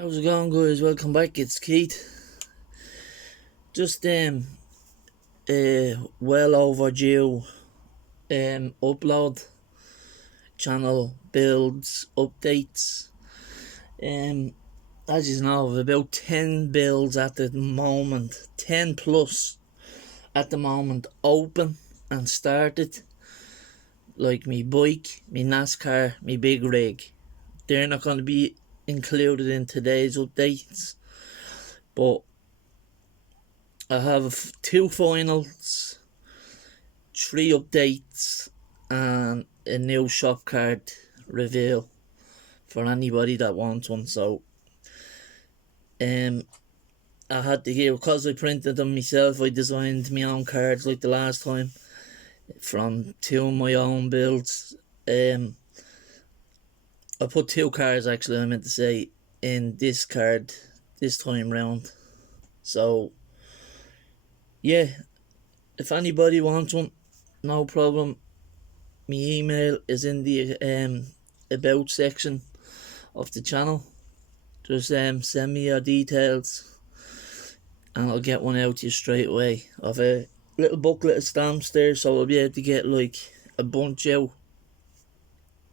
How's it going, guys? Welcome back. It's Keith. Just well overdue upload, channel builds, updates. Um as you know, I've about 10 builds at the moment, 10 plus at the moment, open and started. Like me bike, me NASCAR, me big rig. They're not going to be included in today's updates, but I have 2 finals, 3 updates, and a new SHOPCARD reveal for anybody that wants one. So I had to give, because I printed them myself, I designed my own cards like the last time from 2 of my own builds. I put 2 cards, actually, I meant to say, in this card this time round. So yeah, if anybody wants one, no problem. My email is in the about section of the channel. Just send me your details and I'll get one out to you straight away. I've a little booklet of stamps there, so I'll be able to get like a bunch out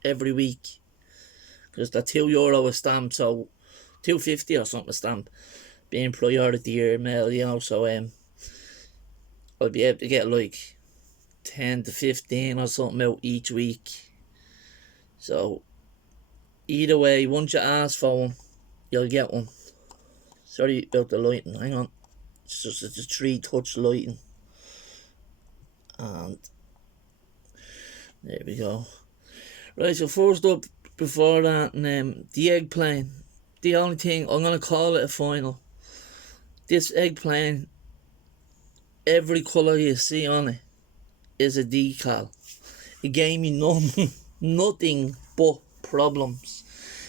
every week, because they're €2 a stamp, so $2.50 or something a stamp, being priority mail, you know. So I'll be able to get like 10 to 15 or something out each week. So either way, once you ask for one, you'll get one. Sorry about the lighting, hang on. It's a 3-touch lighting. And there we go. Right, so first up, before that, the egg plane. The only thing, I'm going to call it a final. This egg plane, every colour you see on it is a decal. It gave me nothing but problems.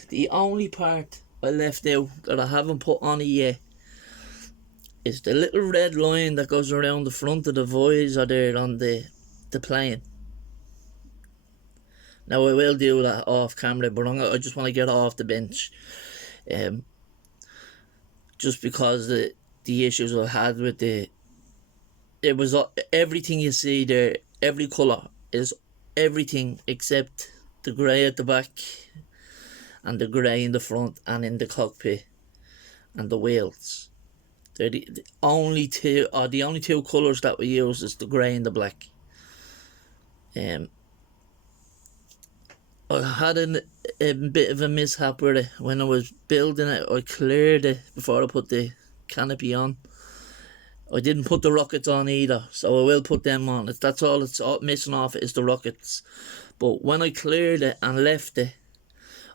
The only part I left out that I haven't put on it yet is the little red line that goes around the front of the visor there on the plane. Now I will do that off camera, but I just want to get off the bench, just because the issues I've had with it was everything you see there, every colour is everything except the grey at the back and the grey in the front and in the cockpit and the wheels. They're the only two colours that we use is the grey and the black. I had a bit of a mishap with it when I was building it. I cleared it before I put the canopy on. I didn't put the rockets on either, so I will put them on. That's all it's missing off it is the rockets. But when I cleared it and left it,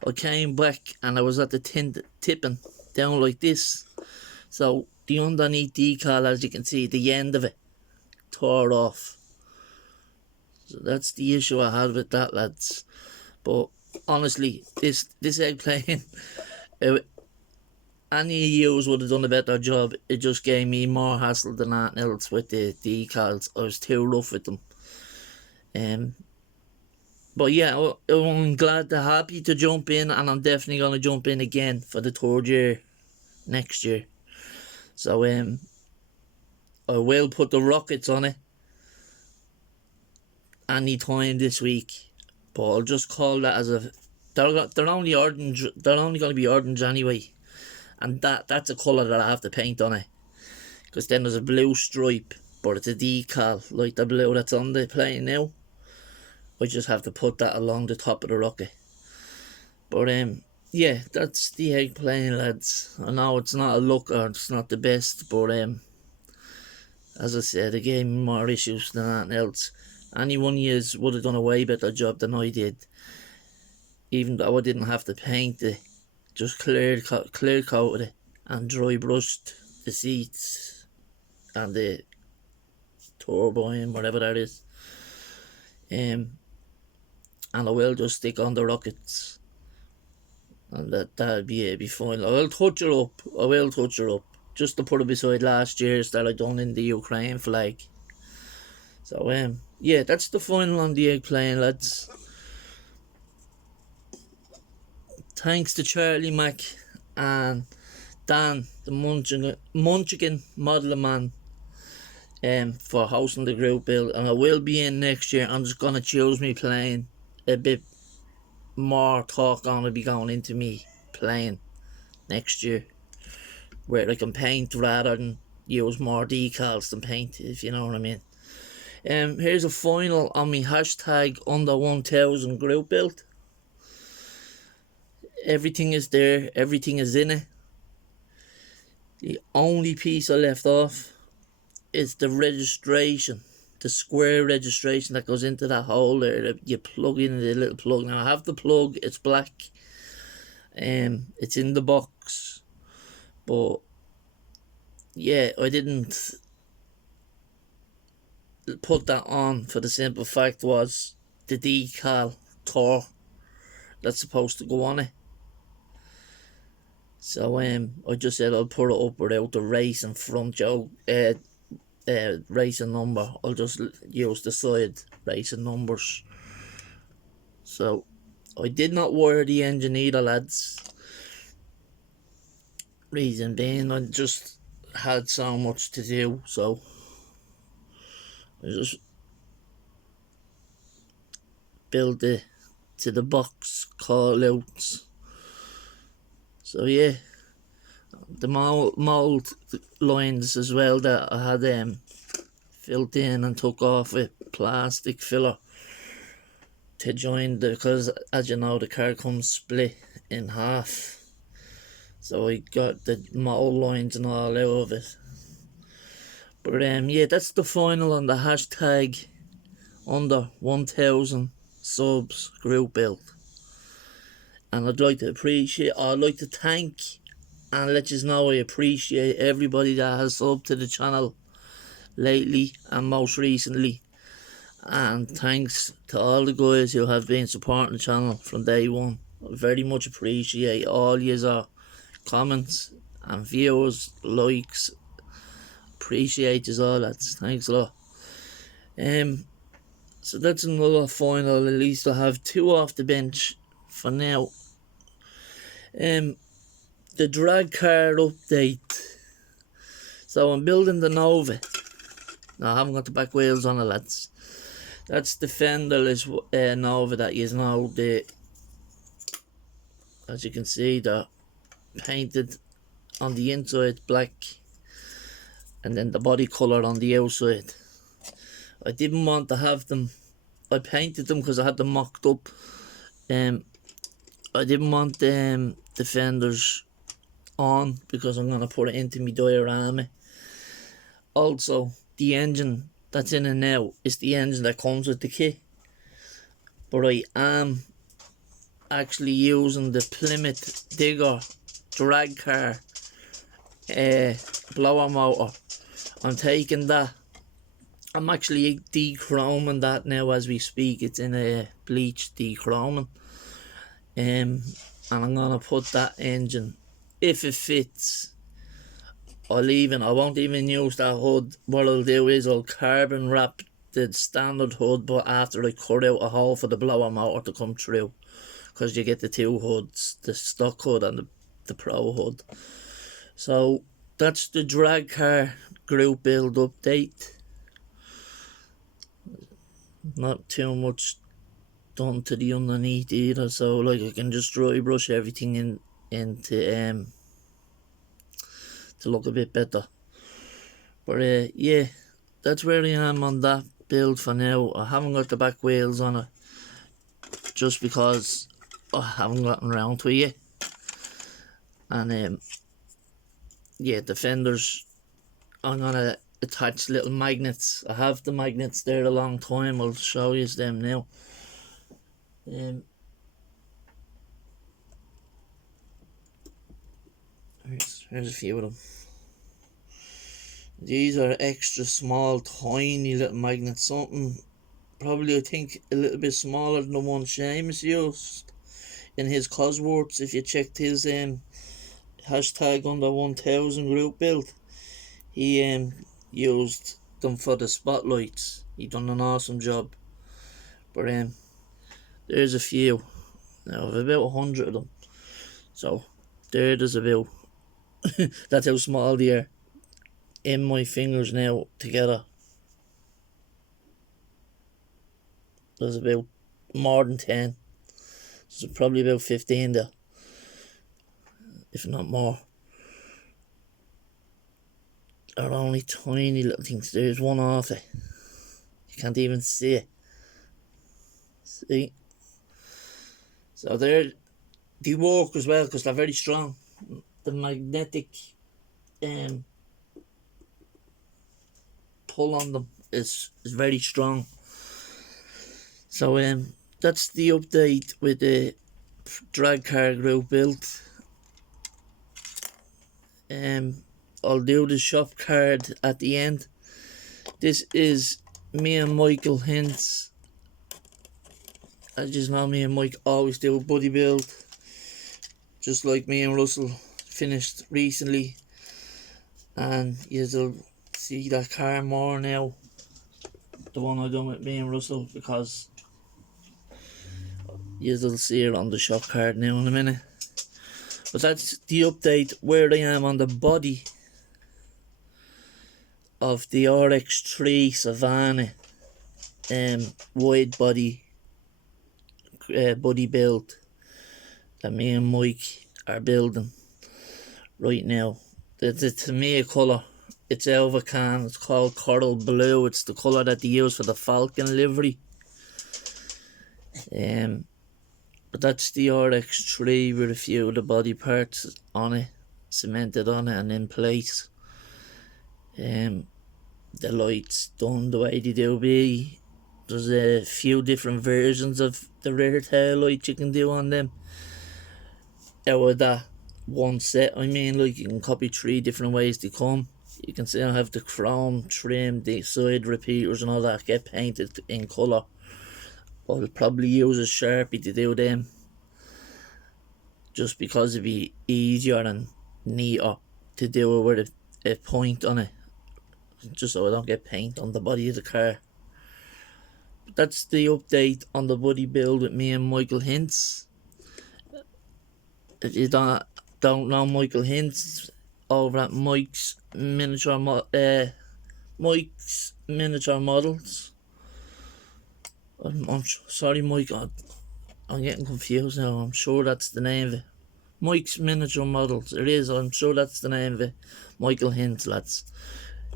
I came back and I was at the tipping down like this. So the underneath decal, as you can see, the end of it tore off. So that's the issue I had with that, lads. But honestly, this eggplane, any of you would have done a better job. It just gave me more hassle than that else with the decals. I was too rough with them. But yeah, I'm glad, happy to jump in, and I'm definitely going to jump in again for the 3rd year next year. So I will put the rockets on it anytime this week. But I'll just call that as a... They're only orange. They're only going to be orange anyway, and that's a colour that I have to paint on it. Because then there's a blue stripe, but it's a decal like the blue that's on the plane now. I just have to put that along the top of the rocket. But yeah, that's the egg plane, lads. I know it's not a look, or it's not the best, but as I said, it gave me more issues than anything else. Anyone yous would have done a way better job than I did, even though I didn't have to paint it. Just clear coated it and dry brushed the seats and the turbine, whatever that is. And I will just stick on the rockets, and that'll be fine. I will touch it up, just to put it beside last year's that I done in the Ukraine flag. So yeah, that's the final on the egg plane, lads. Thanks to Charlie Mac and Dan, the Munchkin modelling man, for hosting the group build, and I will be in next year. I'm just gonna choose me playing a bit more talk gonna be going into me playing next year, where I can paint rather than use more decals than paint, if you know what I mean. Here's a final on me hashtag under 1000 group build. Everything is there, everything is in it. The only piece I left off is the registration, the square registration that goes into that hole there that you plug in the little plug. Now I have the plug, it's black, it's in the box, but yeah, I didn't put that on for the simple fact was the decal tore that's supposed to go on it. So I just said I'll put it up without the racing front racing number. I'll just use the side racing numbers. So I did not wire the engine either, lads. Reason being, I just had so much to do, so I just built it to the box call outs. So yeah, the mold lines as well that I had filled in and took off with plastic filler to join because as you know the car comes split in half, so I got the mold lines and all out of it. But yeah, that's the final on the hashtag under 1000 subs group build. And I'd like to thank and let you know I appreciate everybody that has subbed to the channel lately and most recently. And thanks to all the guys who have been supporting the channel from day one. I very much appreciate all your comments and views, likes. Appreciate you all, lads. Thanks a lot. So that's another final. At least I have 2 off the bench for now. The drag car update. So I'm building the Nova. Now I haven't got the back wheels on it, lads. That's the fenderless Nova that you know. As you can see, they're painted on the inside black, and then the body colour on the outside. I didn't want to have them. I painted them because I had them mocked up. I didn't want the fenders on because I'm going to put it into my diorama. Also, the engine that's in it now is the engine that comes with the kit, but I am actually using the Plymouth Digger drag car blower motor. I'm taking that. I'm actually dechroming that now as we speak. It's in a bleach dechroming. And I'm gonna put that engine, if it fits, I won't even use that hood. What I'll do is I'll carbon wrap the standard hood, but after I cut out a hole for the blower motor to come through, because you get the 2 hoods, the stock hood and the pro hood. So that's the drag car group build update. Not too much done to the underneath either, so like I can just dry brush everything into to look a bit better. But yeah, that's where I am on that build for now. I haven't got the back wheels on it just because I haven't gotten around to it yet. And yeah, the fenders, I'm gonna attach little magnets. I have the magnets there a long time. I'll show you them now. Here's a few of them. These are extra small, tiny little magnets. Something probably, I think, a little bit smaller than the one Seamus used in his Cosworths. If you checked his hashtag under 1000 group build, he used them for the spotlights. He done an awesome job. But there's a few. Now I've about 100 of them. So there's about, that's how small they are in my fingers now together. There's about more than 10. There's probably about 15 there, if not more. They're only tiny little things. There's one off it. You can't even see it. See? So they work as well because they're very strong. The magnetic pull on them is very strong. So that's the update with the drag car group built. I'll do the shop card at the end. This is me and Michael Hintz. As you know, me and Mike always do a buddy build, just like me and Russell finished recently, and you'll see that car more now, the one I done with me and Russell, because you'll see it on the shop card now in a minute. But that's the update where I am on the body of the RX3 Savannah wide body build that me and Mike are building right now. The Tamiya colour, it's out of a can, it's called Coral Blue. It's the colour that they use for the Falcon livery. But that's the RX3 with a few of the body parts on it, cemented on it and in place. The lights done the way they do be. There's a few different versions of the rear tail lights you can do on them. Out of that one set, I mean, like, you can copy 3 different ways they come. You can see I have the chrome trim, the side repeaters and all that get painted in colour. I'll probably use a Sharpie to do them, just because it'd be easier and neater to do it with a point on it, just so I don't get paint on the body of the car. But that's the update on the body build with me and Michael Hintz. If you don't know Michael Hintz, over at Mike's Miniature Models. I'm sorry, Mike, I'm getting confused now. I'm sure that's the name of it. Mike's Miniature Models. It is, I'm sure that's the name of it. Michael Hintz, lads.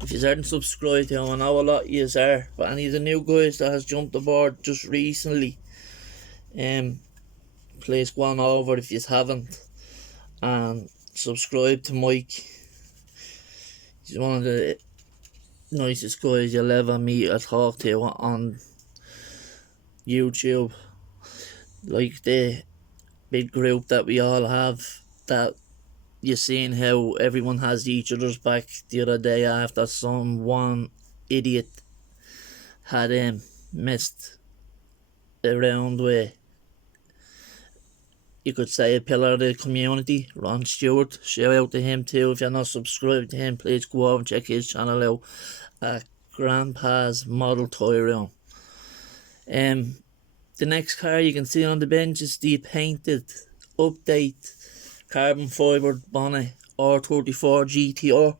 If you aren't subscribed to him, I know a lot of you are, but any of the new guys that has jumped aboard just recently, please go on over if you haven't and subscribe to Mike. He's one of the nicest guys you'll ever meet or talk to on YouTube. Like the big group that we all have, that you're seeing how everyone has each other's back. The other day, after one idiot had messed around with, you could say, a pillar of the community, Ron Stewart. Shout out to him too. If you're not subscribed to him, please go over and check his channel out at Grandpa's Model Toy Room. The next car you can see on the bench is the painted update carbon fibre bonnet R34 GTR.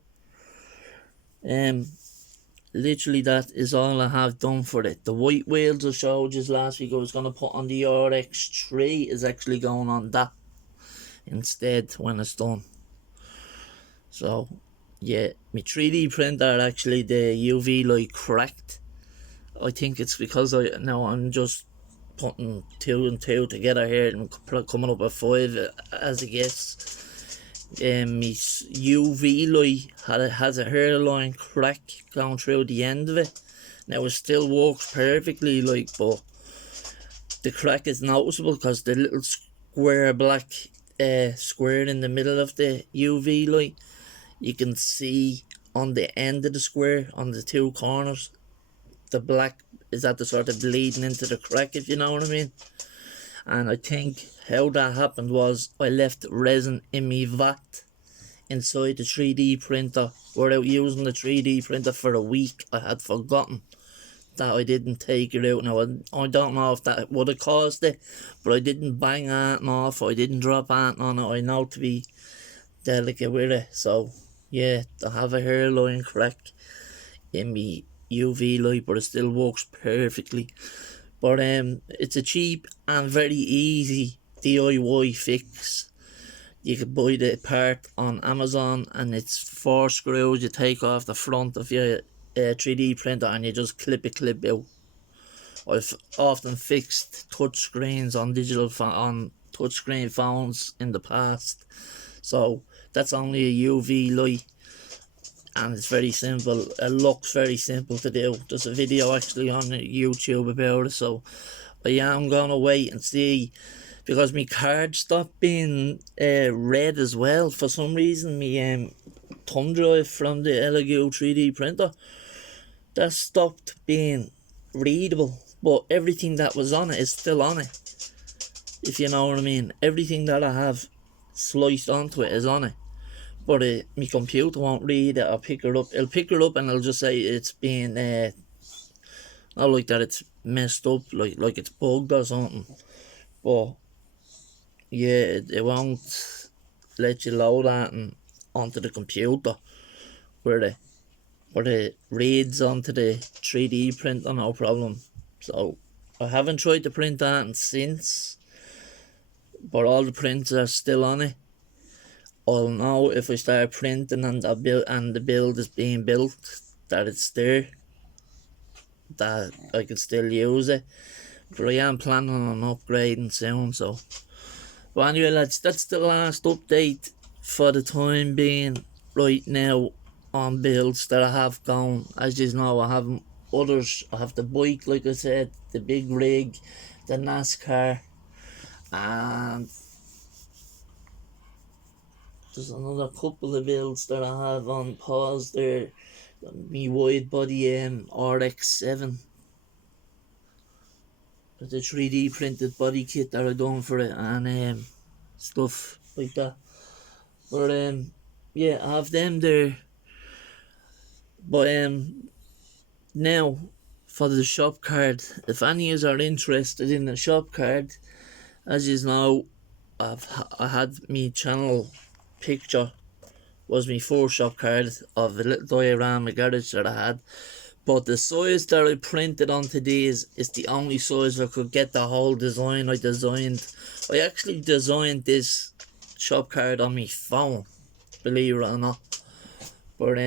Literally that is all I have done for it. The white wheels I showed you last week I was going to put on the RX3 is actually going on that instead when it's done. So yeah, my 3D printer, actually the UV light cracked. I think it's because I'm just putting 2 and 2 together here and coming up with 5 as a guess. My UV light has a hairline crack going through the end of it. Now it still works perfectly, but the crack is noticeable because the little square black square in the middle of the UV light, you can see on the end of the square, on the 2 corners, the black is at the sort of bleeding into the crack, if you know what I mean. And I think how that happened was I left resin in my vat inside the 3D printer without using the 3D printer for a week. I had forgotten that I didn't take it out. Now I don't know if that would have caused it, but I didn't bang anything off, I didn't drop anything on it. I know to be delicate with it. So yeah, I have a hairline crack in me UV light, but it still works perfectly. But it's a cheap and very easy DIY fix. You can buy the part on Amazon, and it's 4 screws you take off the front of your 3D printer, and you just clip out. I've often fixed touch screens on on touchscreen phones in the past, so that's only a UV light, and it's very simple. It looks very simple to do. There's a video actually on YouTube about it, so I am gonna wait and see, because my card stopped being red as well. For some reason, my thumb drive from the Elegoo 3D printer, that stopped being readable, but everything that was on it is still on it, if you know what I mean. Everything that I have sliced onto it is on it, but my computer won't read it or pick it up. It'll pick it up and it'll just say it's being not like that it's messed up, like it's bugged or something, but yeah, it won't let you load that and onto the computer where it reads onto the 3D printer, no problem. So I haven't tried to print that since, but all the prints are still on it. I'll know if I start printing and the build is being built, that it's there, that I can still use it. But I am planning on upgrading soon, so. But anyway, lads, that's the last update for the time being right now on builds that I have going. As you know, I have others. I have the bike, like I said, the big rig, the NASCAR, and there's another couple of builds that I have on pause there. Me wide body RX-7, the 3D printed body kit that I done for it, and stuff like that. But yeah, I have them there. But now for the shop card, if any of you are interested in the shop card, as you know, I had me channel picture was my first shop card of a little diorama garage that I had. But the size that I printed onto these is the only size I could get the whole design I designed. I actually designed this shop card on my phone, believe it or not. But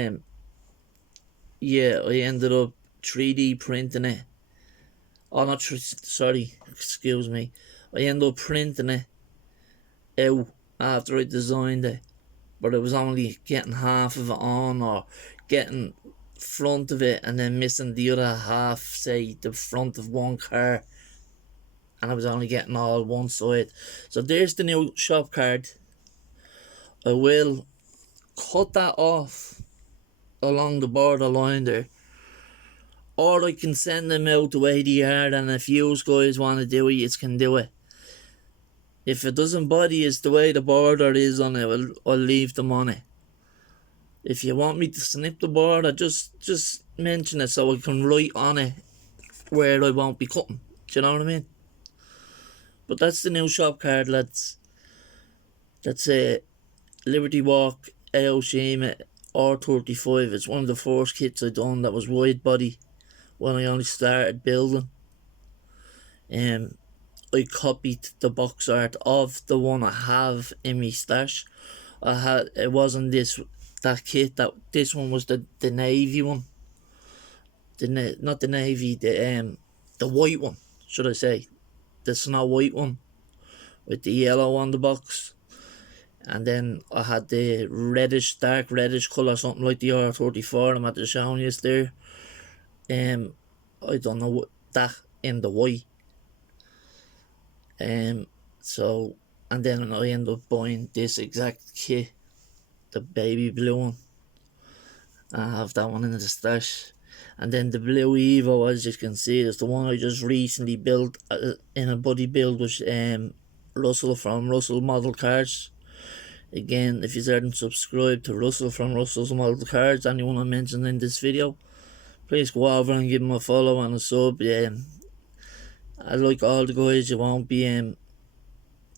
yeah, I ended up 3D printing it. Oh, not sorry, excuse me. I ended up printing it out after I designed it, but I was only getting half of it on, or getting front of it and then missing the other half, say the front of one car, and I was only getting all one side. So there's the new shop card. I will cut that off along the borderline there, or I can send them out to ADR, and if you guys want to do it, you can do it. If it doesn't bother you the way the border is on it, I'll leave them on it. If you want me to snip the border, just mention it so I can write on it where I won't be cutting. Do you know what I mean? But that's the new shop card, lads. That's a Liberty Walk Aoshima R35. It's one of the first kits I done that was wide body when I only started building. I copied the box art of the one I have in my stash. It wasn't that kit, this one was the navy one. Not the navy, the white one, should I say. The Snow White one with the yellow on the box. And then I had the dark reddish colour, something like the R34 I'm at the showing you there. I don't know what that in the white. So, and then I ended up buying this exact kit, the baby blue one. I have that one in the stash. And then the blue Evo, as you can see, is the one I just recently built in a buddy build with Russell from Russell Model Cars. Again, if you haven't subscribed to Russell from Russell's Model Cars, anyone I mentioned in this video, please go over and give him a follow and a sub. I like all the guys, you won't be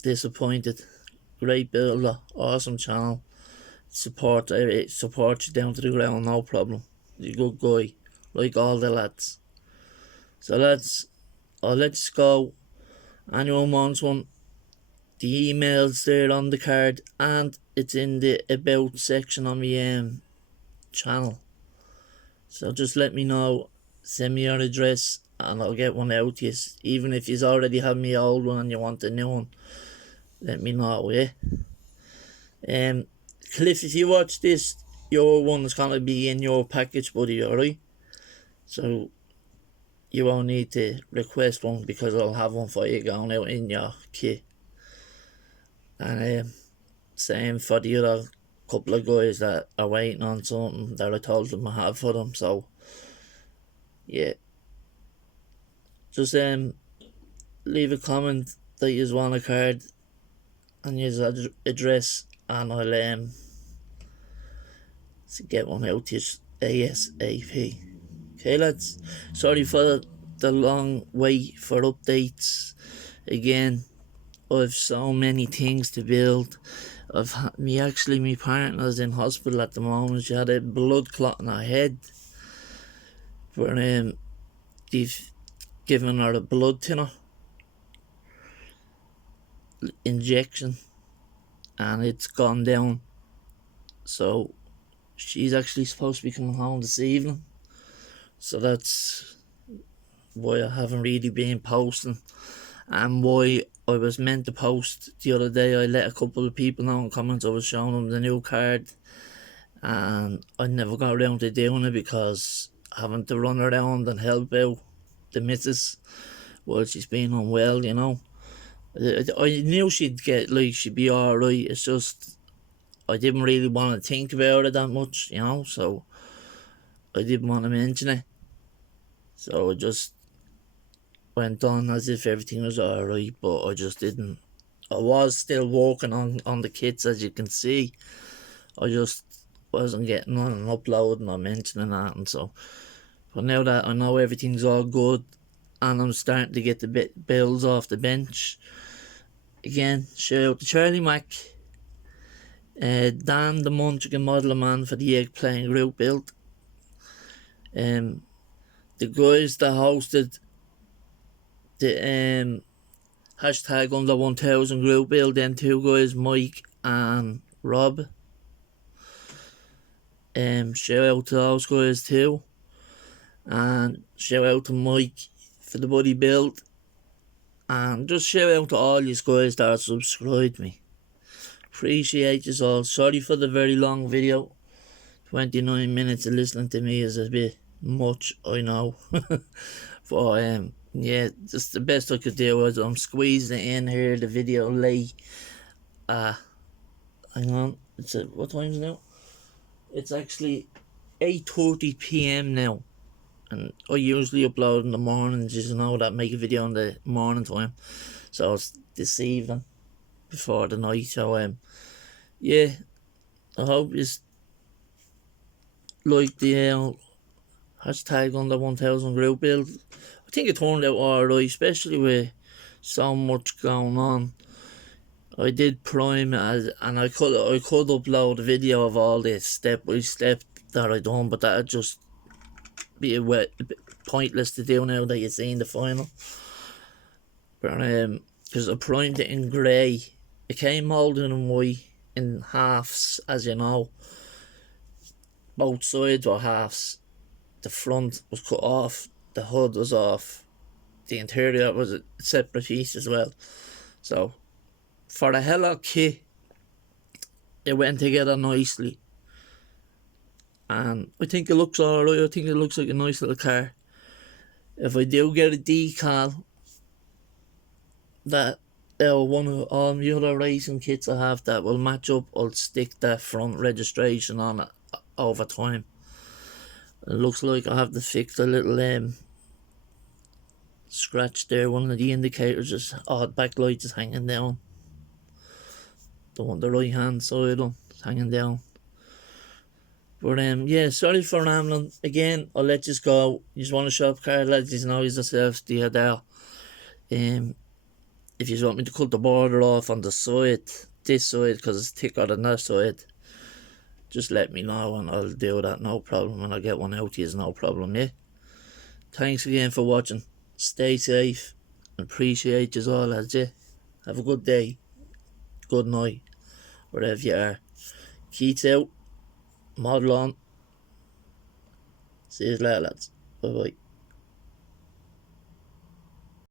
disappointed. Great builder, awesome channel. support you down to the ground, no problem. You're a good guy, like all the lads. So lads, I'll let you go. Anyone wants one, the email's there on the card, and it's in the about section on my channel. So just let me know, send me your address, and I'll get one out to you. Even if you already have my old one and you want a new one, let me know, yeah? Cliff, if you watch this, your one's gonna be in your package, buddy, alright? So you won't need to request one, because I'll have one for you going out in your kit. And same for the other couple of guys that are waiting on something that I told them I have for them. So yeah, just leave a comment that you want a card and your address, and I'll get one out to you ASAP. Okay lads, sorry for the long wait for updates. Again, I've so many things to build. My partner's in hospital at the moment. She had a blood clot in her head, but they've given her a blood thinner injection, and it's gone down. So she's actually supposed to be coming home this evening. So that's why I haven't really been posting, and why I was meant to post the other day. I let a couple of people know in comments. I was showing them the new card, and I never got around to doing it because having to run around and help out the missus while she's been unwell, you know. I knew she'd be alright. It's just I didn't really want to think about it that much, you know, so I didn't want to mention it. So I just went on as if everything was alright, but I just didn't. I was still working on the kits, as you can see. I just wasn't getting on and uploading or mentioning that, and so. But now that I know everything's all good and I'm starting to get the bills off the bench, again, shout out to Charlie Mac, Dan the Munchkin Modeler Man for the egg playing group build, the guys that hosted the hashtag under 1000 group build, then two guys, Mike and Rob. Shout out to those guys too, and shout out to Mike for the buddy build, and just shout out to all you guys that have subscribed me. Appreciate you all. Sorry for the very long video. 29 minutes of listening to me is a bit much, I know. But yeah, just the best I could do was I'm squeezing it in here, the video late. Hang on, what time is it now? It's actually 8:30 PM now, and I usually upload in the mornings, you know, that make a video in the morning time. So it's this evening before the night. So yeah, I hope you like the hashtag under 1000 group build. I think it turned out alright, especially with so much going on. I did prime it, and I could upload a video of all this step by step that I done, but that'd just be a bit pointless to do now that you've seen the final. But because I primed it in grey, it came molded in white in halves, as you know. Both sides were halves. The front was cut off, the hood was off, the interior was a separate piece as well. So for a hell of a kit, it went together nicely, and I think it looks alright. I think it looks like a nice little car. If I do get a decal that one of all the other racing kits I have that will match up, I'll stick that front registration on it over time. It looks like I have to fix a little scratch there. One of the indicators is backlight is hanging down. The right hand side on hanging down. But yeah, sorry for rambling again. I'll let you go. You just want a shop card, let you know yourselves the other. If you want me to cut the border off on the side, this side, because it's thicker than that side, just let me know and I'll do that, no problem, and I'll get one out to you, no problem, yeah? Thanks again for watching. Stay safe. Appreciate you all, lads, yeah? Have a good day. Good night. Wherever you are. Keats out. Model on. See you later, lads. Bye bye.